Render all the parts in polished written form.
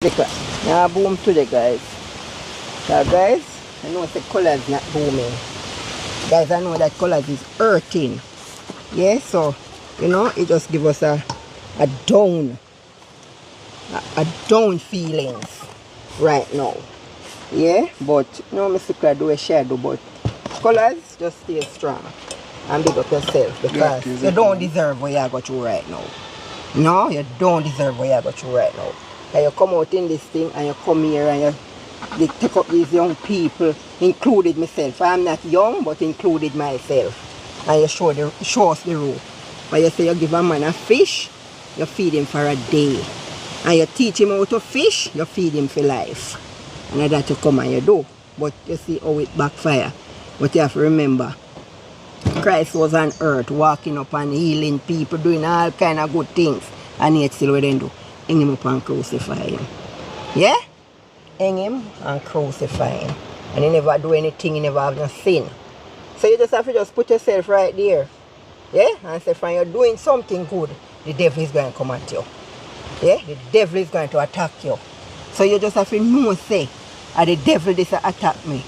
Now boom today, guys. So guys, I know the Colaz not booming. Guys, I know that Colaz is hurting. Yeah, so you know it just give us a down feelings right now. Yeah, but you know Mr. do a shadow, but Colaz just stay strong and big up yourself because you don't deserve what you got through right now. No, you don't deserve what you got through right now. And you come out in this thing and you come here and you take up these young people, included myself. I'm not young, but included myself. And you show us the road. But you say you give a man a fish, you feed him for a day. And you teach him how to fish, you feed him for life. And that you come and you do. But you see how it backfire. But you have to remember, Christ was on earth, walking up and healing people, doing all kind of good things. And yet still what they do? Hang him up and crucify him. Yeah? Hang him and crucify him. And he never do anything, he never have no sin. So you just have to just put yourself right there. Yeah? And say, when you're doing something good, the devil is going to come at you. Yeah? The devil is going to attack you. So you just have to know, say, the devil this attack me.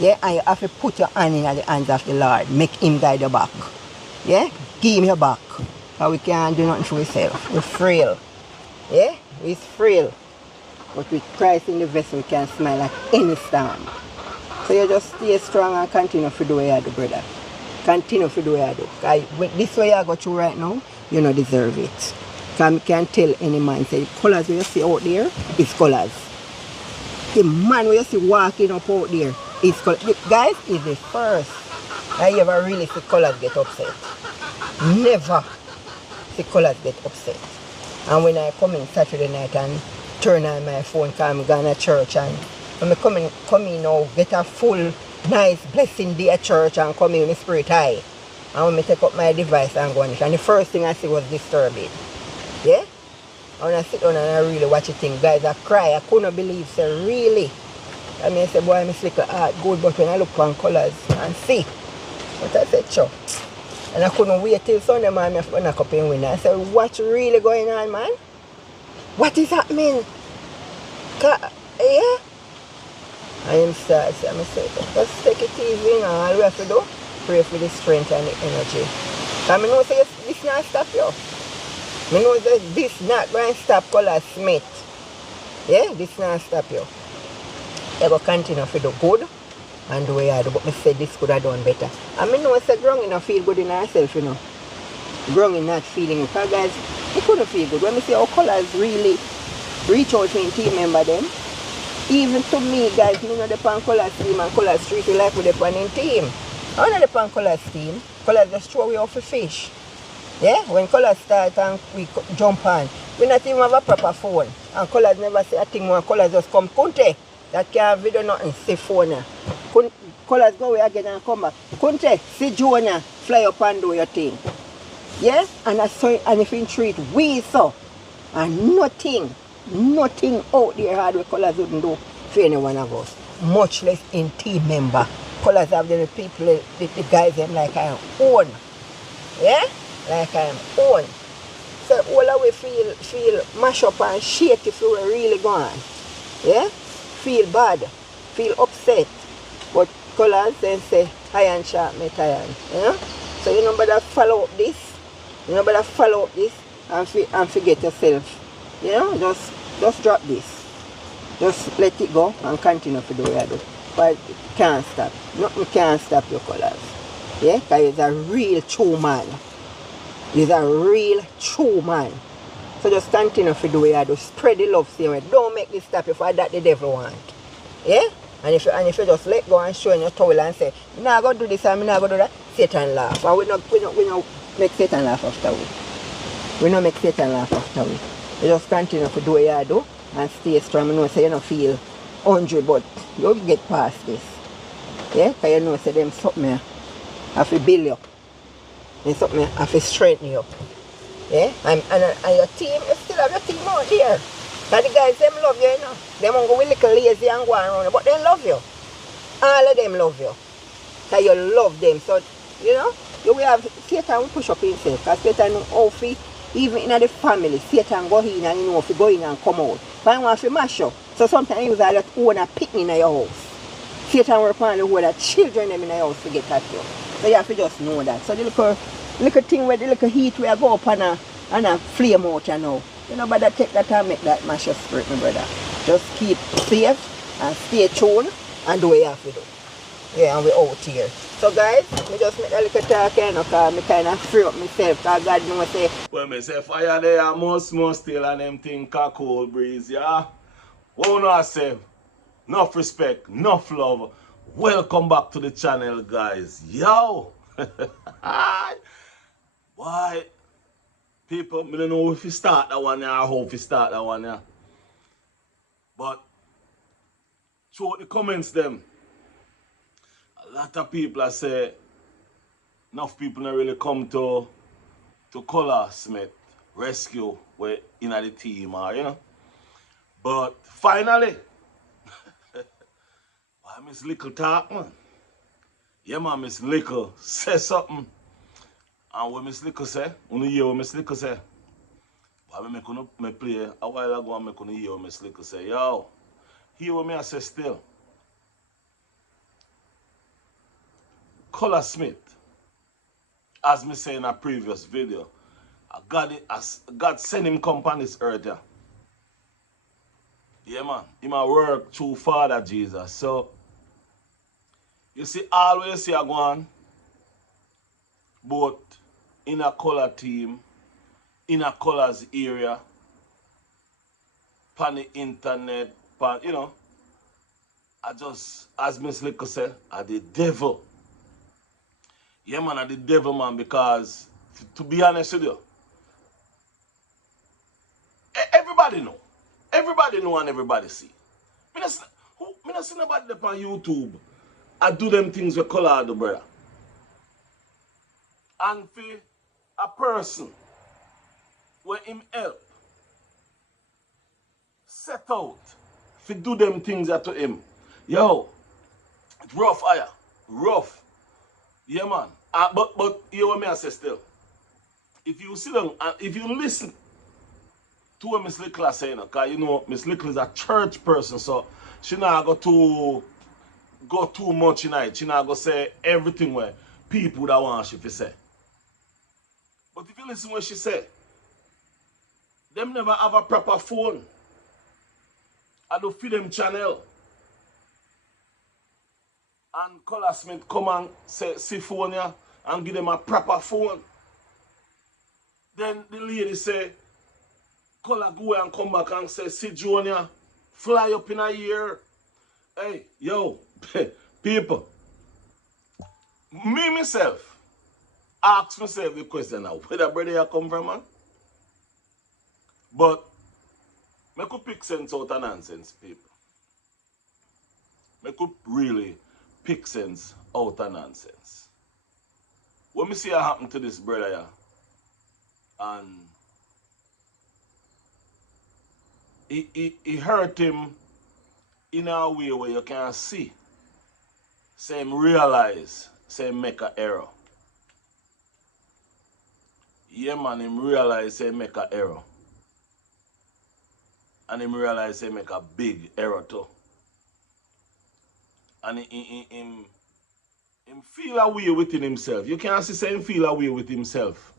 Yeah? And you have to put your hand in the hands of the Lord. Make him guide your back. Yeah? Give him your back. Because we can't do nothing for ourselves. We're frail. Yeah, it's frail. But with Christ in the vessel, we can smile at any storm. So you just stay strong and continue to do what you do, brother. Continue to do what you do. Because with this way you go through right now, you don't deserve it. Because I can tell any man, say, the Colaz you see out there is Colaz. The man you see walking up out there is Colaz. Guys, is the first I ever really see Colaz get upset. Never see Colaz get upset. And when I come in Saturday night and turn on my phone because I'm going to church, and when I come in now, get a full, nice blessing day at church and come in with spirit high. And when I take up my device and go on it, and the first thing I see was disturbing. Yeah? And when I sit down and I really watch the thing, guys, I cry. I couldn't believe, so really. I mean, I said, boy, I'm a heart good, but when I look on Colaz and see, what I said, sure. And I couldn't wait till Sunday morning when I come in window. I said, what's really going on, man? What is happening? Yeah? I am sad. I say, let's take it easy, you know. All we have to do, pray for the strength and the energy. Because I know say, this not stop you. I know that this not going to stop Colaz Smith. Yeah? This not stop you. You go continue to do good. And the way I do, but I said this could have done better. I mean, no, I said growing not feel good in ourselves, you know. Growing not feeling it. Because guys, it couldn't feel good. When we see how Colaz really reach out to me team member them, even to me, guys, me know the pan Colaz team and Colaz treat you like with the pan in team. I know the pan Colaz team. Colaz just throw we off the fish. Yeah? When Colaz start and we jump on, we not even have a proper phone. And Colaz never say a thing when Colaz just come, Kunte, that can't video nothing, say phone. Colaz go away again and come back. Kunte, see Jonah, fly up and do your thing. Yeah? And I saw it, and if you treat we so, and nothing out there hard what Colaz wouldn't do for any one of us. Much less in team member. Colaz have the people, the guys them like I am own. Yeah? Like I am own. So all the way feel mash up and shake if you were really gone. Yeah? Feel bad. Feel upset. But Colaz then say, iron sharp make iron. You know? So you know better follow up this. You know better follow up this and forget yourself. You know? Just drop this. Just let it go and continue to do what you do. But it can't stop. Nothing can stop your Colaz. Yeah? Because he's a real true man. He's a real true man. So just continue to do what you do. Spread the love same way. Don't make this stop you for that the devil want. Yeah? And if you just let go and show in your towel and say, I'm not going to do this and I'm not going to do that, Satan laugh. And we don't make Satan laugh after we. We don't make Satan laugh after we. You just continue to do what you do and stay strong. You know, so you don't feel 100, but you'll get past this. Yeah? Because you know, say them something have to build you. And something have to strengthen you. Yeah? And your team, you still have your team out there. Because the guys, them love you, you know. They won't go a little lazy and go around, but they love you. All of them love you. Because you love them. So, you know, you will have Satan will push up himself. Because Satan know how to, even in the family, Satan go in and you know if you go in and come out. But I want to mash up. So sometimes you just own a picnic in your house. Satan will find the whole of children them in the house to get at you. So you have to just know that. So the little thing where the little heat will go up and a flame out you know. You know, but that take that time make that mash your spirit, my brother. Just keep safe and stay tuned and do what you have to do. Yeah, and we're out here. So guys, me just make a little talk here, because I kind of free up myself, because God knows say. When me say fire there, most still and them thing cold breeze, yeah? What I say? Enough respect, enough love. Welcome back to the channel, guys. Yo! Why? People, I don't know if you start that one, or how you start that one, yeah. But, throughout the comments, them, a lot of people say, enough people don't really come to Colaz rescue where in the team, you know. But finally, why Miss Little talk, man? Yeah, man, Miss Little say something. And what Miss Little say, you hear what Miss Little say. But me play a while ago and I hear what Miss Little say. Yo, hear what me I say still. Colaz Smith, as me say in a previous video, God sent him come on this earth, yeah. Yeah, man. He might work through Father Jesus. So, you see, always see I go on, both in a color team, in a colors area, on the internet, you know, I just, as Miss Licker said, I the devil. Yeah, man, I the devil, man, because, to be honest with you, everybody know. Everybody know and everybody see. Me not see nobody up on YouTube. I do them things with color, the brother. And for a person where him help set out to do them things to him. Yo, it's rough hire. Rough. Yeah, man. But you what me I say still. If you sit down and if you listen to what Miss Little is saying, because you know Miss Little is a church person, so she not go too much in it. She not go say everything where people that want she to say. But if you listen what she say, them never have a proper phone. I do feed them channel. And Colaz Smith come and say, see phone ya, and give them a proper phone. Then the lady say, Colaz go and come back and say, see Junior, fly up in a year. Hey, yo, people, me myself, ask myself the question now, where the brother you come from, man? But, I could pick sense out of nonsense, people. I could really pick sense out of nonsense. When me see what happen to this brother here, and he hurt him in a way where you can see, say him realize, say him make an error. Yeah, man, him realize, say him make an error. And him realize, say him make a big error too. And him feel a way within himself. You can't see say him feel a way with himself.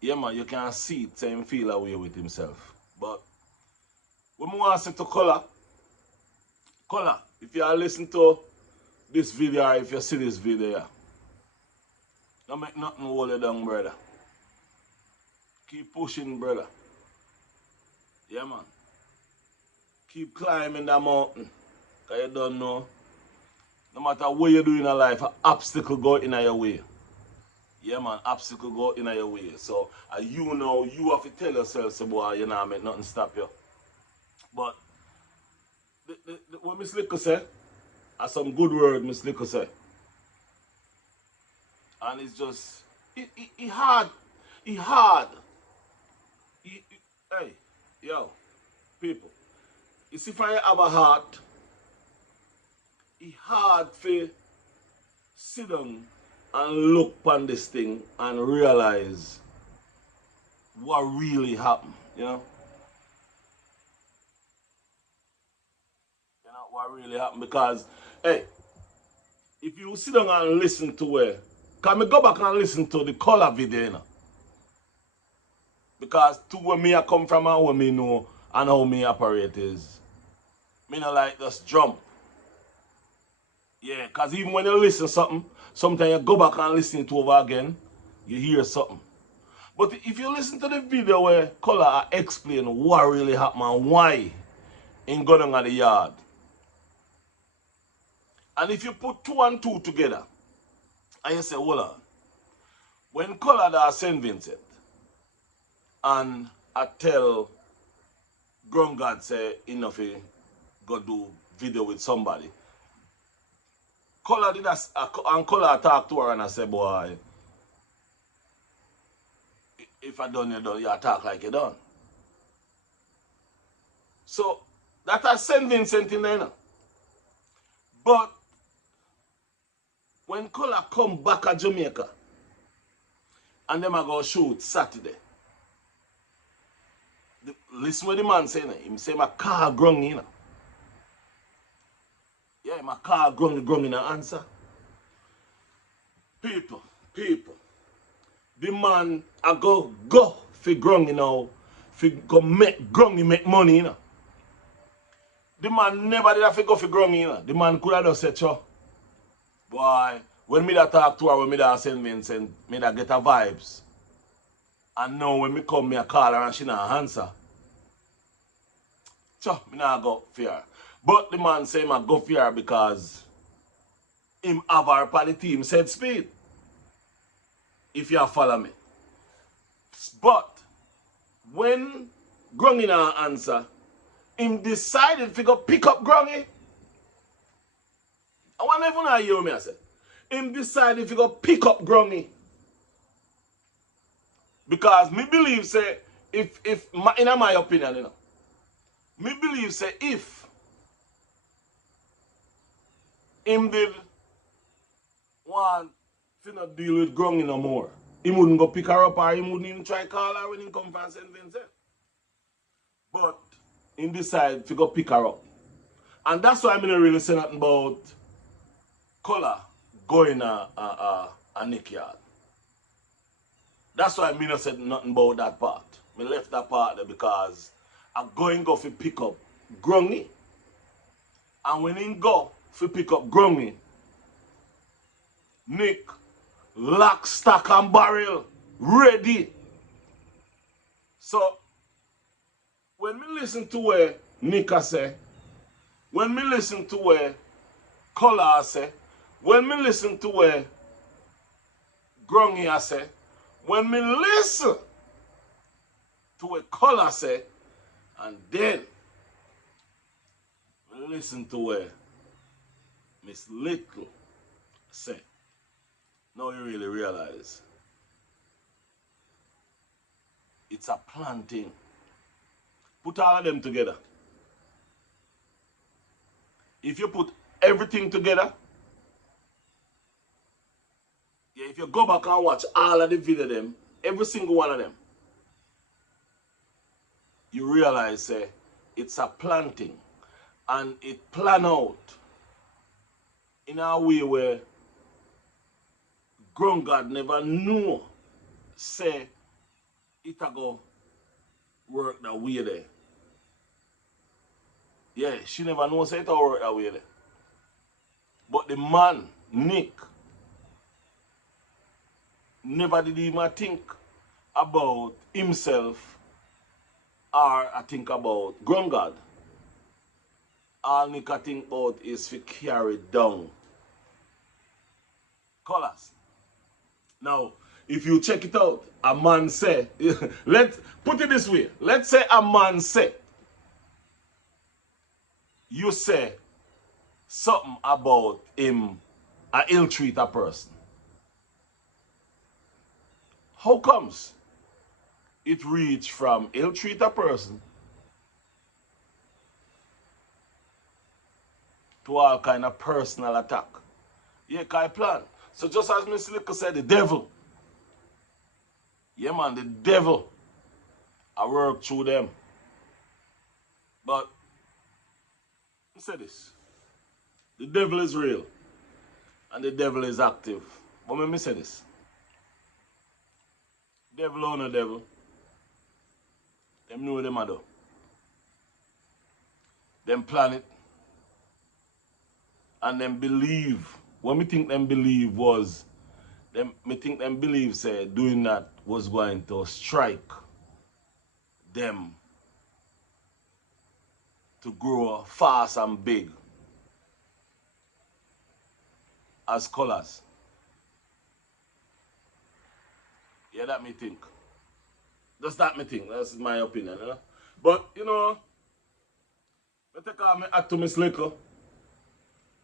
Yeah, man, you can't see it, say him feel a way with himself. But when I want to say to Colaz, if you are listening to this video or if you see this video, yeah, don't make nothing hold you down, brother. Keep pushing, brother. Yeah, man. Keep climbing that mountain. Because you don't know. No matter what you do in your life, an obstacle go in your way. Yeah, man, obstacle go in your way. So, you know, you have to tell yourself, so, boy, you know, make nothing stop you. But, what Miss Little say, that's some good word Miss Little say. And it's just, it hard. It hard. Hey, yo, people. You see, if I have a heart, it's hard to sit down and look upon this thing and realize what really happened, you know? what really happened. Because, hey, if you sit down and listen to it, can me go back and listen to the color video, you know? Because to where me I come from and where me know and how me operate is, me not like just jump. Yeah, because even when you listen to something, sometimes you go back and listen to it over again, you hear something. But if you listen to the video where Colaz explain what really happened and why in going at the yard, and if you put 2 and 2 together, and you say, hold on, when Colaz send Vincent, and I tell God say enough go do video with somebody, Colaz did and Colaz talk to her and I say, boy, if I done you done, you talk like you done. So that I send Vincent in there now. But when Colaz come back at Jamaica and them I go shoot Saturday, listen what the man say now. Him say my car grung, you know. Yeah, my car grung in the answer. People. The man I go for grung, you know, for go make grung, make money, you know. The man never did have to go for grung, you know. The man could have just said, sure. Boy, when me da talk to her, when me da send Vincent, me da get her vibes. And now when me come, me a call her and she not answer. So, me not go for her. But the man say I go for her because him have her on the team said speed. If you follow me. But when Grungy not answer, him decided to go pick up Grungy. I want everyone to hear me I say. Him decided to go pick up Grungy. Because me believe say in my opinion, you know, me believe say if him did want to not deal with Grungy no more, he wouldn't go pick her up or he wouldn't even try call her when he come from St. Vincent. But he decided to go pick her up. And that's why I'm not really saying nothing about Colaz going a Nick yard. That's why I not said nothing about that part. I left that part there because I'm going go to pick up Grungy. And when he go to pick up Grungy, Nick lock, stock and barrel ready. So when me listen to where Nick say, when me listen to where Colaz say, when me listen to where Grungy say, when me listen to what Colaz say, and then listen to what Miss Little say, now you really realize it's a planting. Put all of them together. If you put everything together, yeah, if you go back and watch all of the video them, every single one of them, you realize it's a planting. And it plan out in a way where God never knew say it a go work that way there. Yeah, she never know say it a work that way there. But the man, Nick, never did even think about himself or I think about God. All Nick I think about is to carry down Colaz. Now, if you check it out, a man say, let's put it this way. Let's say a man say, you say something about him, ill treat a person. How comes it reach from ill treat a person to all kind of personal attack? Yeah, I plan. So just as Mr. Licker said, the devil. Yeah, man, the devil. I work through them. But, say this. The devil is real. And the devil is active. But let me say this. Devil or no devil, them know them do. Them plan it. And them believe. What me think them believe was, me think them believe say doing that was going to strike them to grow fast and big as Colaz. Yeah, that me think. That's that me think. That's my opinion, you know. But, you know, I take off my hat to Miss Liquor.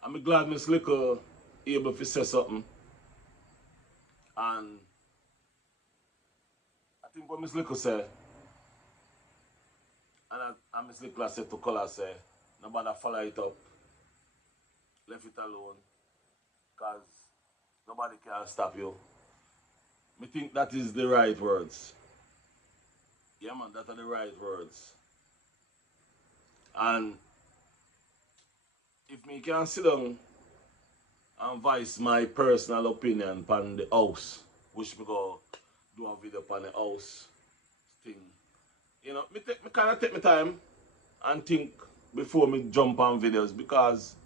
I'm glad Miss Liquor able to say something. And I think what Miss Liquor said, and Miss Liquor said to Colaz, say, nobody follow it up. Left it alone. Because nobody can stop you. I think that is the right words. Yeah, man, that are the right words. And if me can sit down and voice my personal opinion upon the house, which me go do a video upon the house thing, you know, me kind of take my time and think before me jump on videos, because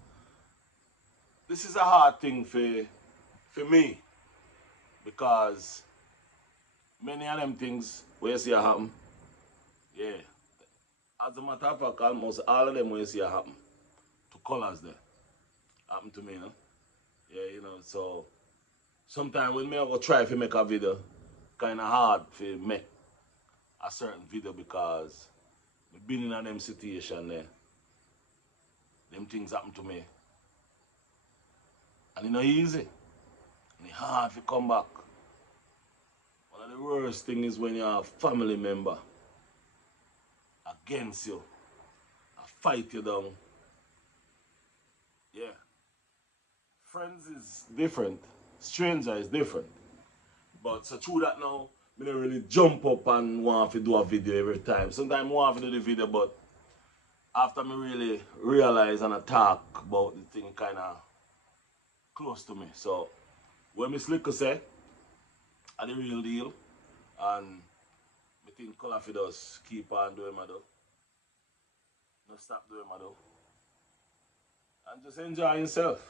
this is a hard thing for me, because many of them things where you see happen, yeah, as a matter of fact, almost all of them where you see happen to Colaz there, happen to me, you know? Yeah, you know, so sometimes when me I go try to make a video, kind of hard to make a certain video, because I've been in a them situation there, them things happen to me, and it's not easy, and it's hard to come back. One of the worst things is when you have a family member against you, I fight you down. Yeah. Friends is different, stranger is different. But so through that now, I don't really jump up and want to do a video every time. Sometimes I want to do the video, but after me really realize and I talk about the thing kind of close to me. So when Miss Liquor say, are the real deal, and I think Colaz does keep on doing my do. Don't stop doing my do. And just enjoy yourself.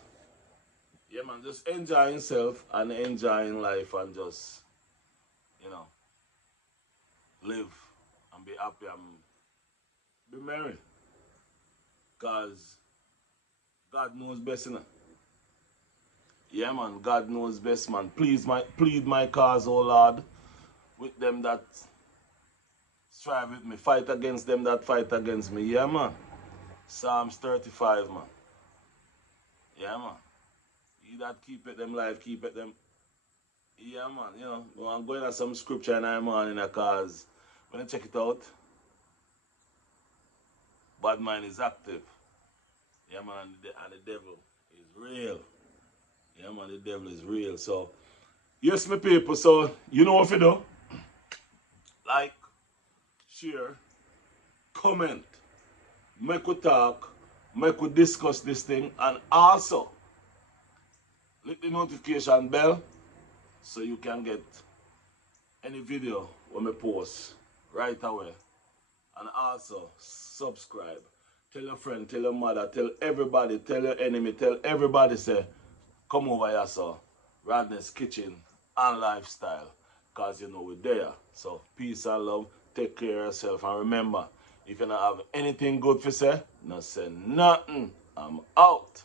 Yeah, man, just enjoy yourself and enjoying life, and just, you know, live and be happy and be merry. Because God knows best, you know. Yeah, man, God knows best, man. Plead my cause, oh Lord, with them that strive with me. Fight against them that fight against me. Yeah, man. Psalms 35, man. Yeah, man. He that keepeth them life, keepeth them. Yeah, man, you know, I'm going at some scripture in the morning, because when I check it out, bad mind is active. Yeah, man, and the devil is real. Yeah, man, the devil is real. So, yes, my people, so you know what you do? Like, share, comment, make we talk, make we discuss this thing, and also click the notification bell so you can get any video when I post right away. And also subscribe. Tell your friend, tell your mother, tell everybody, tell your enemy, tell everybody, say, come over here, so Rodney's Kitchen and Lifestyle, because you know we're there. So peace and love, take care of yourself, and remember, if you don't have anything good to say, not say nothing. I'm out.